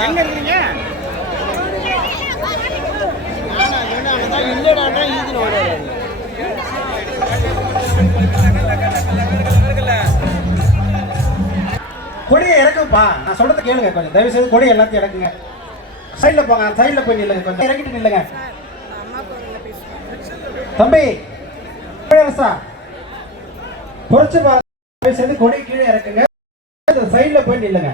எங்க இருக்கீங்க? கொடியை இறக்குப்பா நான் சொல்றதை கேளுங்க கொஞ்சம். தயவு செய்து கொடி எல்லாத்தையும் இறக்குங்க. சைடில் போங்க அந்த சைடில் போய் நில்லுங்க கொஞ்சம். இறக்கிட்டு நில்லுங்க. தம்பி அரசா? புரட்சி தயவு செய்து கொடி கீழே இறக்குங்க. சைடில் போய் நில்லுங்க.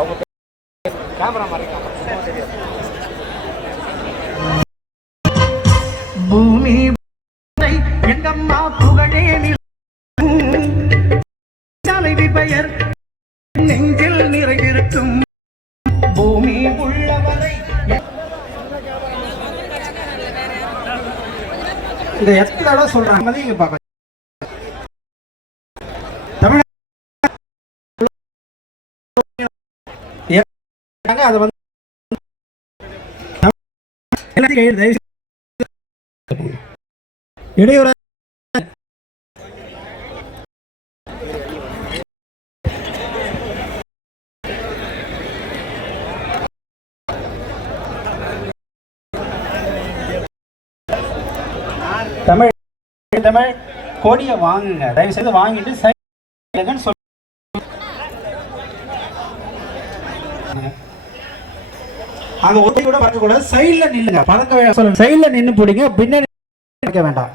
அவங்க பூமி உன்னை எங்கம்மா புகழே தலைவி பெயர் நெஞ்சில் நிறையிருக்கும். பூமி உள்ளவரை இந்த எத்தனை தடவை சொல்றாங்க? மதியங்க பாக்க தமிழ் ஏங்க, அதை வந்து எல்லாத்தையும் கையில் இடையூறு தமிழ் தமிழ் கொடியை வாங்குங்க. தயவு செய்து வாங்கிட்டு சைடுன்னு சொல்லி அங்க ஒரு கூட பறக்க கூட சைடுல நில்லுங்க பறக்க சொல்லுங்க. சைடுல நின்னு பிடிங்க. பின்னாடி வேண்டாம்.